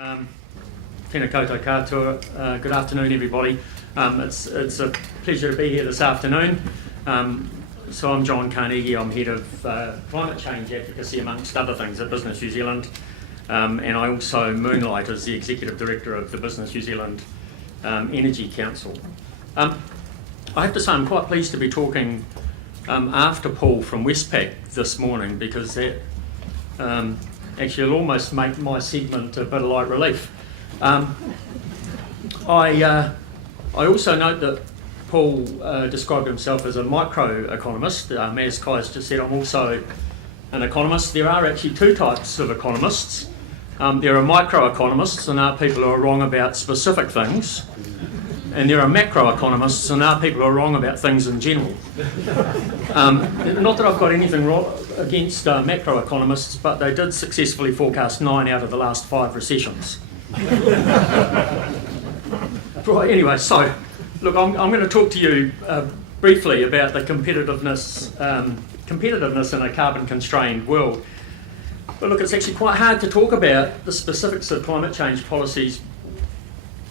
Tēnā koutou katoa. Good afternoon, everybody. It's a pleasure to be here this afternoon. So I'm John Carnegie. I'm head of climate change advocacy, amongst other things, at Business New Zealand, and I also moonlight as the executive director of the Business New Zealand Energy Council. I have to say I'm quite pleased to be talking after Paul from Westpac this morning, because that actually will almost make my segment a bit of light relief. I also note that Paul described himself as a microeconomist. As Kai's just said, I'm also an economist. There are actually two types of economists. There are microeconomists, and are people who are wrong about specific things. And there are macroeconomists, and are people who are wrong about things in general. Not that I've got anything wrong against macroeconomists, but they did successfully forecast 9 out of the last 5 recessions. Right, anyway, so look, I'm going to talk to you briefly about the competitiveness in a carbon-constrained world. But look, it's actually quite hard to talk about the specifics of climate change policies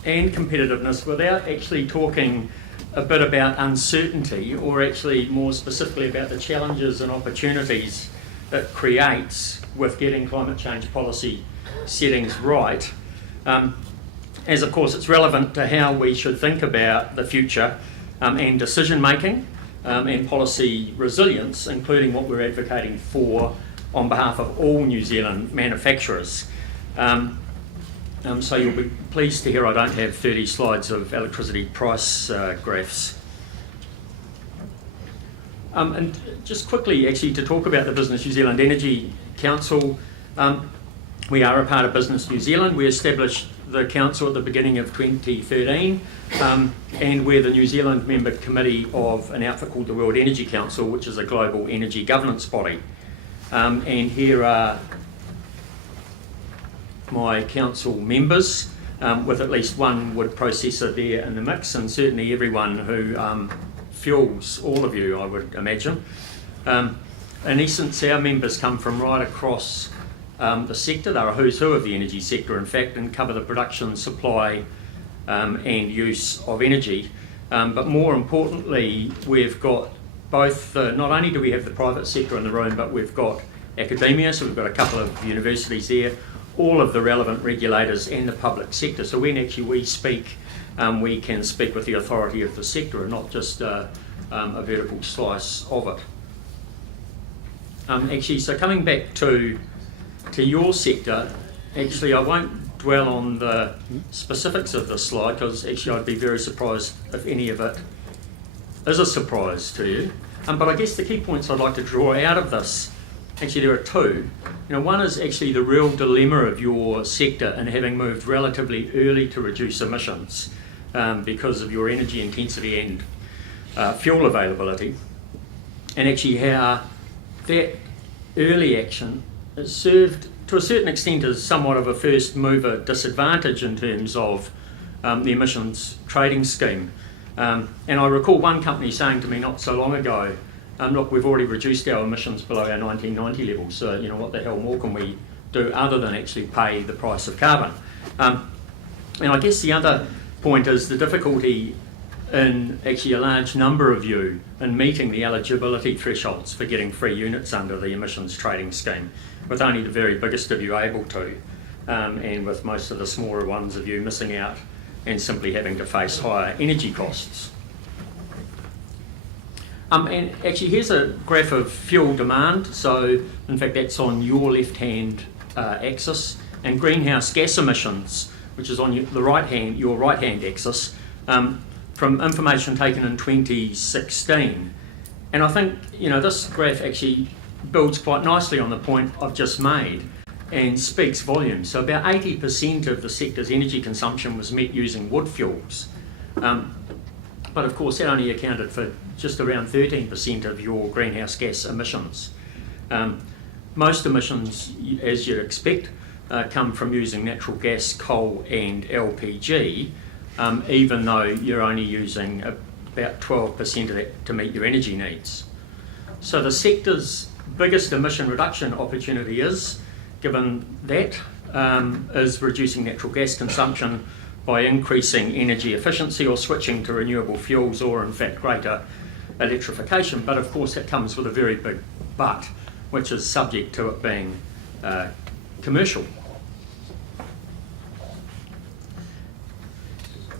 and competitiveness without actually talking a bit about uncertainty, or actually more specifically about the challenges and opportunities it creates with getting climate change policy settings right. As of course it's relevant to how we should think about the future and decision making and policy resilience, including what we're advocating for on behalf of all New Zealand manufacturers. So you'll be pleased to hear I don't have 30 slides of electricity price graphs. And just quickly actually to talk about the Business New Zealand Energy Council, we are a part of Business New Zealand. We established the council at the beginning of 2013, and we're the New Zealand member committee of an outfit called the World Energy Council, which is a global energy governance body. And here are my council members, with at least one wood processor there in the mix, and certainly everyone who fuels all of you, I would imagine. In essence, our members come from right across the sector. They're a who's who of the energy sector, in fact, and cover the production, supply and use of energy. But more importantly, we've got both, not only do we have the private sector in the room, but we've got academia, so we've got a couple of universities there, all of the relevant regulators and the public sector. So when actually we speak, we can speak with the authority of the sector and not just a vertical slice of it. Actually, so coming back to your sector, actually I won't dwell on the specifics of this slide, because actually I'd be very surprised if any of it is a surprise to you. But I guess the key points I'd like to draw out of this, actually there are two. One is actually the real dilemma of your sector in having moved relatively early to reduce emissions because of your energy intensity and fuel availability, and actually how that early action is served to a certain extent as somewhat of a first mover disadvantage in terms of the emissions trading scheme. And I recall one company saying to me not so long ago, look, we've already reduced our emissions below our 1990 levels, so what the hell more can we do other than actually pay the price of carbon? And I guess the other point is the difficulty in actually a large number of you in meeting the eligibility thresholds for getting free units under the emissions trading scheme, with only the very biggest of you able to, and with most of the smaller ones of you missing out and simply having to face higher energy costs. And actually here's a graph of fuel demand. So in fact that's on your left-hand axis, and greenhouse gas emissions, which is on your right-hand axis, from information taken in 2016. And I think this graph actually builds quite nicely on the point I've just made and speaks volumes. So about 80% of the sector's energy consumption was met using wood fuels. But of course that only accounted for just around 13% of your greenhouse gas emissions. Most emissions, as you'd expect, come from using natural gas, coal and LPG, even though you're only using about 12% of that to meet your energy needs. So the sector's biggest emission reduction opportunity is, given that, is reducing natural gas consumption by increasing energy efficiency or switching to renewable fuels, or in fact greater electrification. But of course that comes with a very big but, which is subject to it being commercial.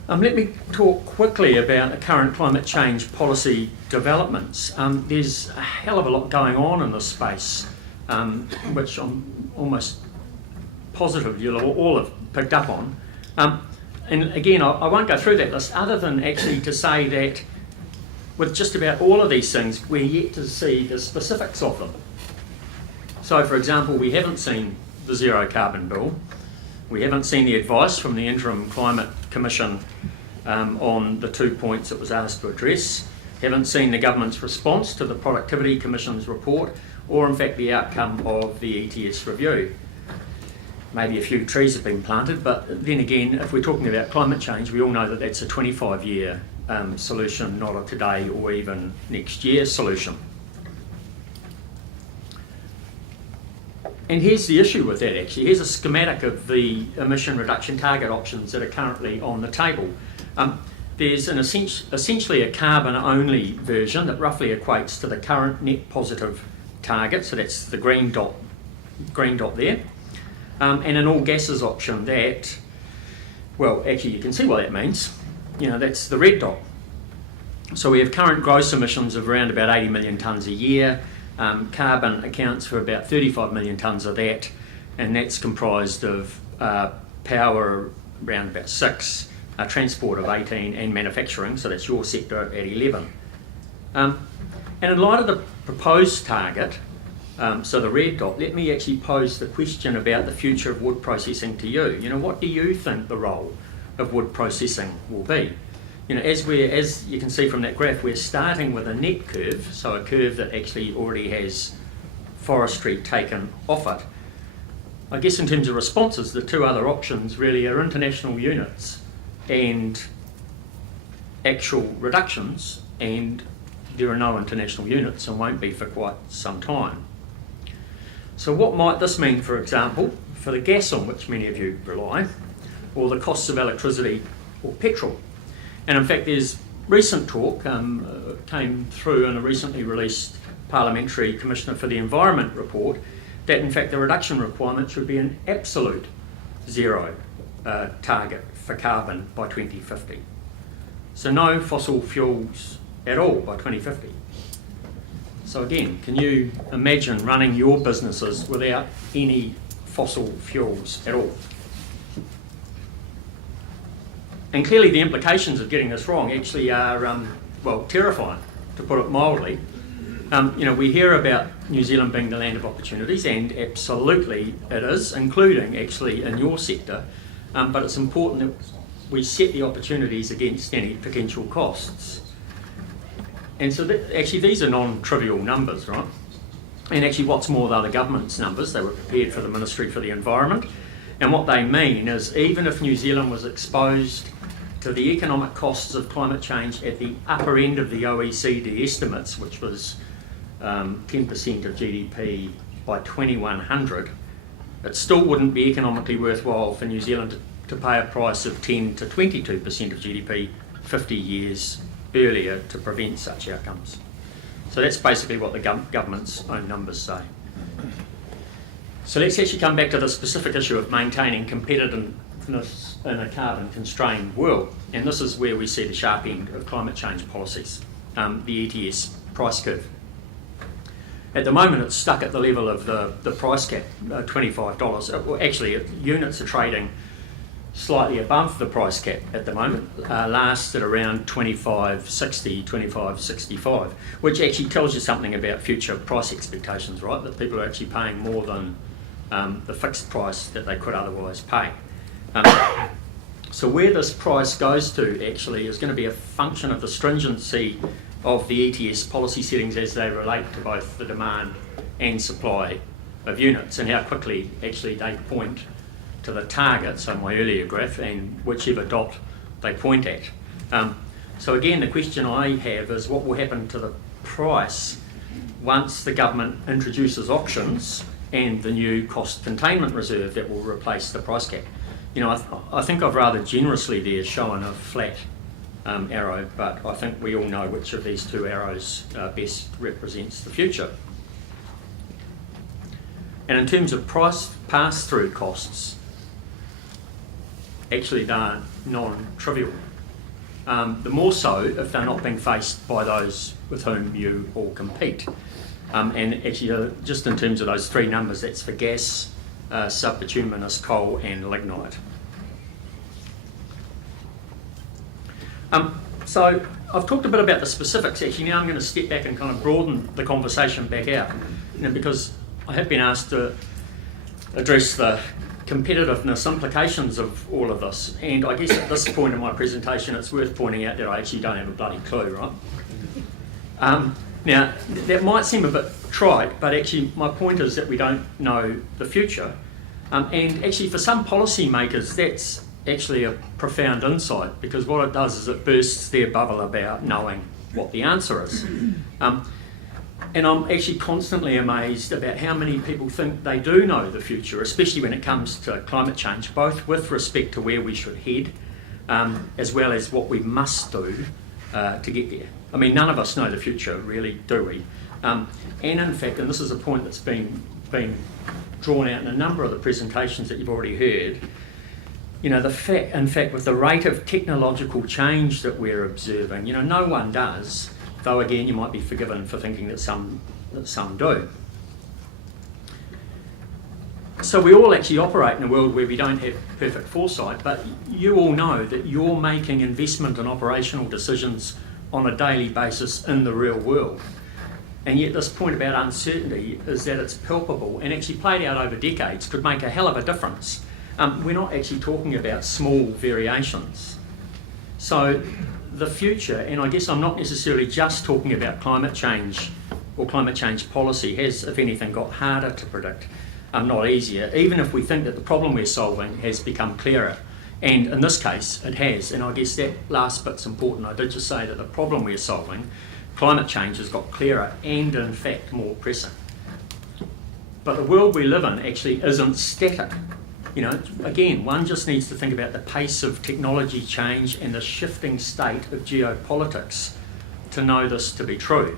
Let me talk quickly about the current climate change policy developments. There's a hell of a lot going on in this space, which I'm almost positive you'll all have picked up on. And again, I won't go through that list, other than actually to say that with just about all of these things, we're yet to see the specifics of them. So, for example, we haven't seen the zero carbon bill. We haven't seen the advice from the Interim Climate Commission on the 2 points it was asked to address. Haven't seen the government's response to the Productivity Commission's report, or in fact the outcome of the ETS review. Maybe a few trees have been planted, but then again, if we're talking about climate change, we all know that that's a 25-year solution, not a today or even next year solution. And here's the issue with that actually. Here's a schematic of the emission reduction target options that are currently on the table. There's essentially a carbon-only version that roughly equates to the current net positive target, so that's the green dot there. And an all gases option that, well, actually you can see what that means. You know, that's the red dot. So we have current gross emissions of around about 80 million tonnes a year. Carbon accounts for about 35 million tonnes of that, and that's comprised of power around about 6, transport of 18, and manufacturing, so that's your sector at 11. And in light of the proposed target, so the red dot, let me actually pose the question about the future of wood processing to you. You know, what do you think the role of wood processing will be? You know, as you can see from that graph, we're starting with a net curve, so a curve that actually already has forestry taken off it. I guess in terms of responses, the two other options really are international units and actual reductions, and there are no international units and won't be for quite some time. So what might this mean, for example, for the gas on which many of you rely, or the costs of electricity or petrol? And in fact, there's recent talk, came through in a recently released Parliamentary Commissioner for the Environment report, that in fact the reduction requirement should be an absolute zero target for carbon by 2050. So no fossil fuels at all by 2050. So again, can you imagine running your businesses without any fossil fuels at all? And clearly the implications of getting this wrong actually are, well, terrifying, to put it mildly. You know, we hear about New Zealand being the land of opportunities, and absolutely it is, including actually in your sector, but it's important that we set the opportunities against any potential costs. And so actually these are non-trivial numbers, right? And actually what's more, they're the government's numbers. They were prepared for the Ministry for the Environment. And what they mean is, even if New Zealand was exposed to the economic costs of climate change at the upper end of the OECD estimates, which was 10% of GDP by 2100, it still wouldn't be economically worthwhile for New Zealand to pay a price of 10 to 22% of GDP 50 years earlier to prevent such outcomes. So that's basically what the government's own numbers say. So let's actually come back to the specific issue of maintaining competitiveness in a carbon-constrained world. And this is where we see the sharp end of climate change policies, the ETS price curve. At the moment, it's stuck at the level of the price cap, $25. Well, actually, units are trading slightly above the price cap at the moment, last at around $25.60, $25.65, which actually tells you something about future price expectations, right? That people are actually paying more than the fixed price that they could otherwise pay. So where this price goes to actually is going to be a function of the stringency of the ETS policy settings as they relate to both the demand and supply of units, and how quickly actually they point to the targets on my earlier graph and whichever dot they point at. So again, the question I have is what will happen to the price once the government introduces options and the new cost containment reserve that will replace the price cap. You know, I think I've rather generously there shown a flat arrow, but I think we all know which of these two arrows best represents the future. And in terms of price pass-through costs, actually they're non-trivial. The more so if they're not being faced by those with whom you all compete. And actually, just in terms of those three numbers, that's for gas, subbituminous coal and lignite. So I've talked a bit about the specifics. Actually, now I'm going to step back and kind of broaden the conversation back out, because I have been asked to address the competitiveness implications of all of this, and I guess at this point in my presentation it's worth pointing out that I actually don't have a bloody clue, right? Now, that might seem a bit trite, but actually my point is that we don't know the future, and actually for some policymakers that's actually a profound insight, because what it does is it bursts their bubble about knowing what the answer is. And I'm actually constantly amazed about how many people think they do know the future, especially when it comes to climate change, both with respect to where we should head, as well as what we must do to get there. I mean, none of us know the future, really, do we? And in fact, and this is a point that's been drawn out in a number of the presentations that you've already heard, you know, in fact, with the rate of technological change that we're observing, you know, no one does. Though again, you might be forgiven for thinking that some do. So we all actually operate in a world where we don't have perfect foresight, but you all know that you're making investment and operational decisions on a daily basis in the real world. And yet this point about uncertainty is that it's palpable and actually played out over decades could make a hell of a difference. We're not actually talking about small variations. So the future, and I guess I'm not necessarily just talking about climate change or climate change policy, has, if anything, got harder to predict, not easier, even if we think that the problem we're solving has become clearer. And in this case, it has, and I guess that last bit's important. I did just say that the problem we're solving, climate change, has got clearer and, in fact, more pressing. But the world we live in actually isn't static. You know, again, one just needs to think about the pace of technology change and the shifting state of geopolitics to know this to be true.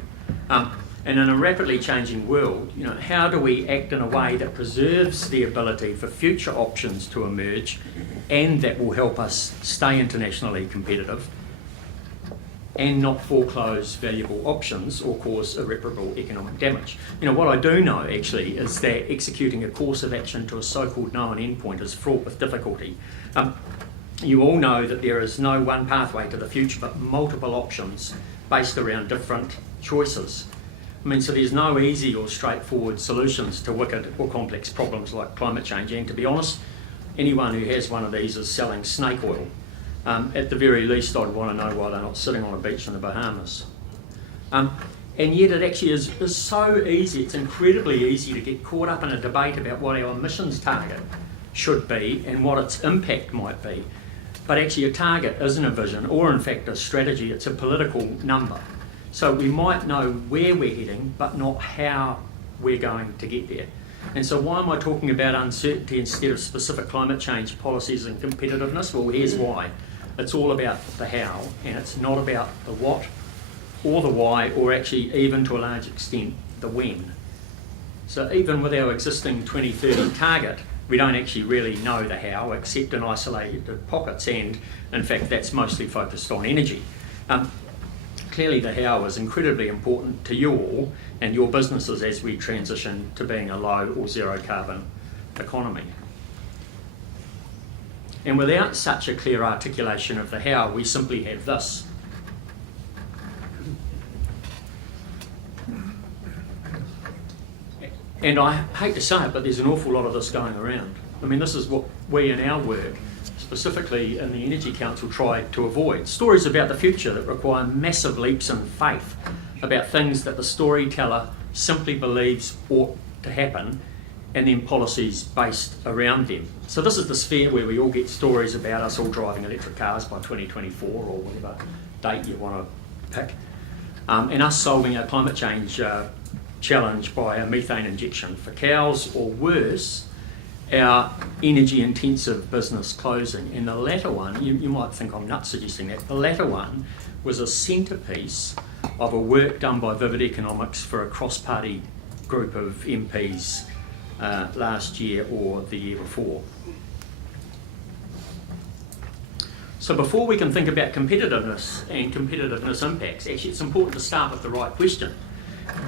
And in a rapidly changing world, you know, how do we act in a way that preserves the ability for future options to emerge and that will help us stay internationally competitive and not foreclose valuable options or cause irreparable economic damage? You know, what I do know actually is that executing a course of action to a so-called known endpoint is fraught with difficulty. You all know that there is no one pathway to the future, but multiple options based around different choices. I mean, so there's no easy or straightforward solutions to wicked or complex problems like climate change, and to be honest, anyone who has one of these is selling snake oil. At the very least, I'd want to know why they're not sitting on a beach in the Bahamas. And yet it actually is so easy, it's incredibly easy to get caught up in a debate about what our emissions target should be and what its impact might be. But actually a target isn't a vision or in fact a strategy, it's a political number. So we might know where we're heading, but not how we're going to get there. And so why am I talking about uncertainty instead of specific climate change policies and competitiveness? Well, here's why. It's all about the how, and it's not about the what or the why, or actually even to a large extent the when. So even with our existing 2030 target, we don't actually really know the how except in isolated pockets, and in fact that's mostly focused on energy. Clearly the how is incredibly important to you all and your businesses as we transition to being a low or zero carbon economy. And without such a clear articulation of the how, we simply have this. And I hate to say it, but there's an awful lot of this going around. I mean, this is what we in our work, specifically in the Energy Council, try to avoid. Stories about the future that require massive leaps in faith, about things that the storyteller simply believes ought to happen, and then policies based around them. So this is the sphere where we all get stories about us all driving electric cars by 2024 or whatever date you want to pick, and us solving our climate change challenged by a methane injection for cows, or worse, our energy-intensive business closing. And the latter one, you might think I'm nuts suggesting that, the latter one was a centrepiece of a work done by Vivid Economics for a cross-party group of MPs last year or the year before. So before we can think about competitiveness and competitiveness impacts, actually it's important to start with the right question.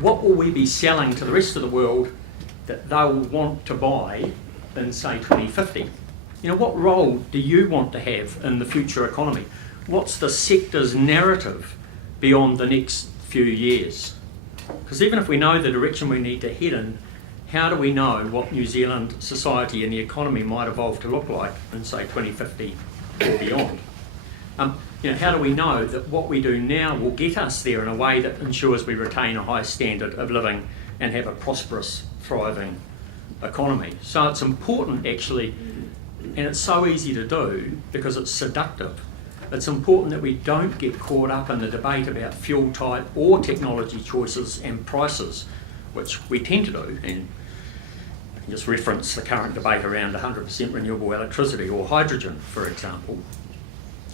What will we be selling to the rest of the world that they'll want to buy in, say, 2050? You know, what role do you want to have in the future economy? What's the sector's narrative beyond the next few years? Because even if we know the direction we need to head in, how do we know what New Zealand society and the economy might evolve to look like in, say, 2050 or beyond? How do we know that what we do now will get us there in a way that ensures we retain a high standard of living and have a prosperous, thriving economy? So it's important, actually, and it's so easy to do because it's seductive. It's important that we don't get caught up in the debate about fuel type or technology choices and prices, which we tend to do, and just reference the current debate around 100% renewable electricity or hydrogen, for example.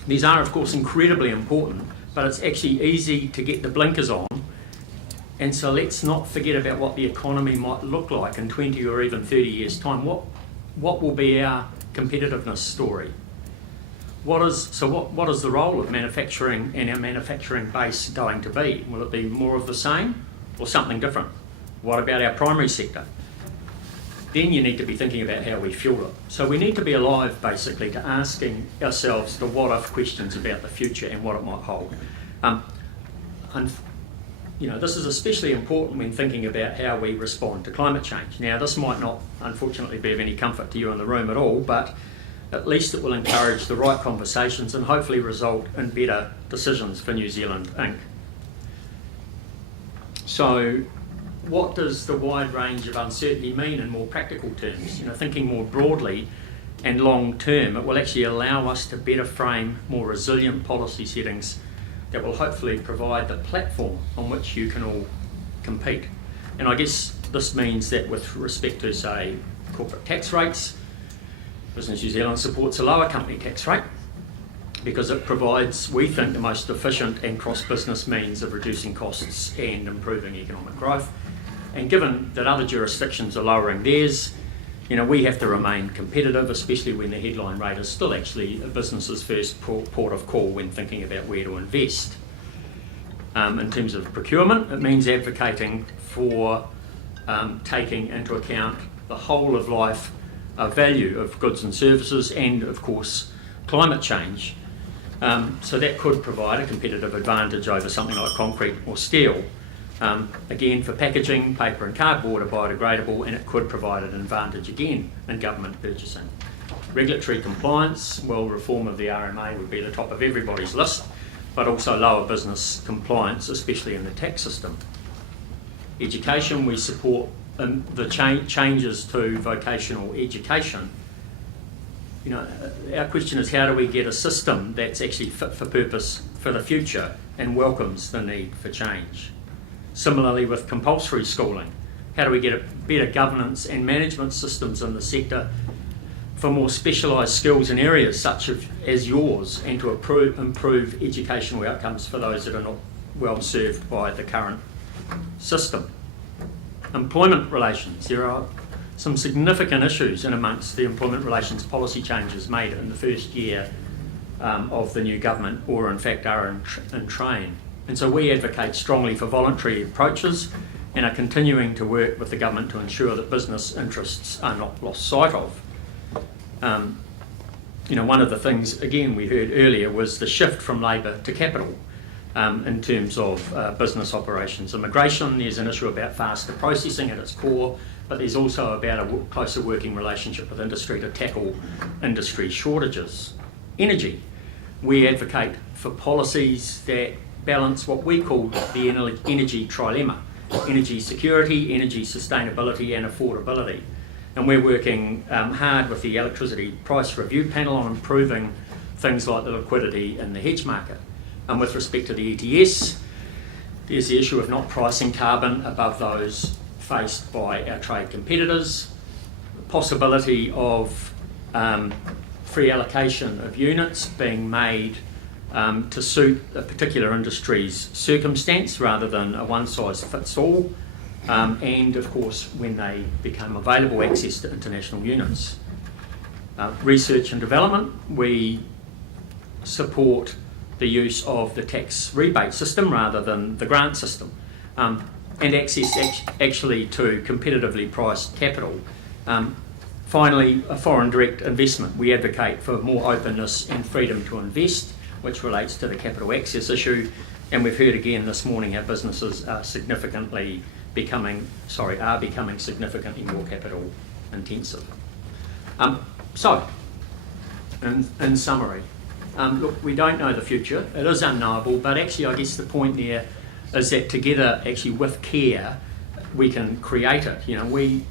These are, of course, incredibly important, but it's actually easy to get the blinkers on, and so let's not forget about what the economy might look like in 20 or even 30 years' time. What will be our competitiveness story? What is the role of manufacturing and our manufacturing base going to be? Will it be more of the same or something different? What about our primary sector? Then you need to be thinking about how we fuel it. So we need to be alive, basically, to asking ourselves the what-if questions about the future and what it might hold. This is especially important when thinking about how we respond to climate change. Now, this might not, unfortunately, be of any comfort to you in the room at all, but at least it will encourage the right conversations and hopefully result in better decisions for New Zealand Inc. So, what does the wide range of uncertainty mean in more practical terms? Thinking more broadly and long term, it will actually allow us to better frame more resilient policy settings that will hopefully provide the platform on which you can all compete. And I guess this means that with respect to, say, corporate tax rates, Business New Zealand supports a lower company tax rate because it provides, we think, the most efficient and cross-business means of reducing costs and improving economic growth. And given that other jurisdictions are lowering theirs, we have to remain competitive, especially when the headline rate is still actually a business's first port of call when thinking about where to invest. In terms of procurement, it means advocating for taking into account the whole of life value of goods and services and, of course, climate change. So that could provide a competitive advantage over something like concrete or steel. Again, for packaging, paper and cardboard are biodegradable, and it could provide an advantage again in government purchasing. Regulatory compliance, well, reform of the RMA would be the top of everybody's list, but also lower business compliance, especially in the tax system. Education, we support the changes to vocational education. Our question is, how do we get a system that's actually fit for purpose for the future and welcomes the need for change? Similarly with compulsory schooling, how do we get better governance and management systems in the sector for more specialised skills in areas such as yours, and to improve educational outcomes for those that are not well served by the current system? Employment relations, there are some significant issues in amongst the employment relations policy changes made in the first year of the new government, or in fact are in train. And so we advocate strongly for voluntary approaches and are continuing to work with the government to ensure that business interests are not lost sight of. One of the things, again, we heard earlier was the shift from labour to capital in terms of business operations. Immigration, there's an issue about faster processing at its core, but there's also about a closer working relationship with industry to tackle industry shortages. Energy, we advocate for policies that balance what we call the energy trilemma: energy security, energy sustainability and affordability. And we're working hard with the Electricity Price Review Panel on improving things like the liquidity in the hedge market. And with respect to the ETS, There's the issue of not pricing carbon above those faced by our trade competitors, the possibility of free allocation of units being made to suit a particular industry's circumstance rather than a one-size-fits-all, and of course when they become available, access to international units. Research and development, we support the use of the tax rebate system rather than the grant system, and access actually to competitively priced capital. Finally, a foreign direct investment. We advocate for more openness and freedom to invest, which relates to the capital access issue, and we've heard again this morning how businesses are becoming significantly more capital intensive. So, in summary, look, we don't know the future. It is unknowable, but actually I guess the point there is that together, actually with care, we can create it. You know,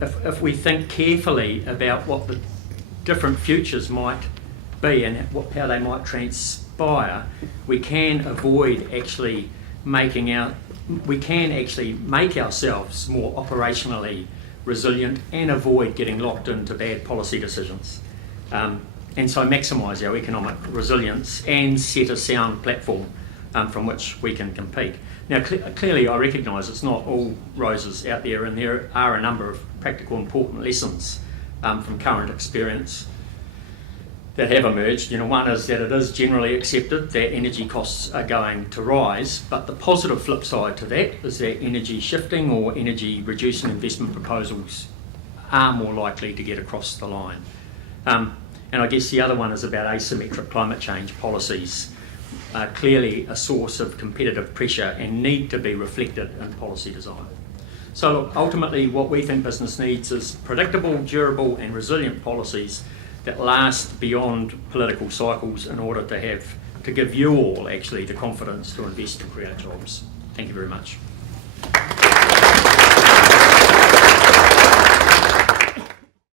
if we think carefully about what the different futures might be and how they might transpire, we can avoid actually make ourselves more operationally resilient and avoid getting locked into bad policy decisions. And so maximise our economic resilience and set a sound platform from which we can compete. Now, clearly I recognise it's not all roses out there, and there are a number of practical important lessons from current experience that have emerged. You know, one is that it is generally accepted that energy costs are going to rise, but the positive flip side to that is that energy shifting or energy reducing investment proposals are more likely to get across the line. And I guess the other one is about asymmetric climate change policies, clearly a source of competitive pressure and need to be reflected in policy design. So look, ultimately what we think business needs is predictable, durable and resilient policies that last beyond political cycles in order to give you all actually the confidence to invest and create jobs. Thank you very much.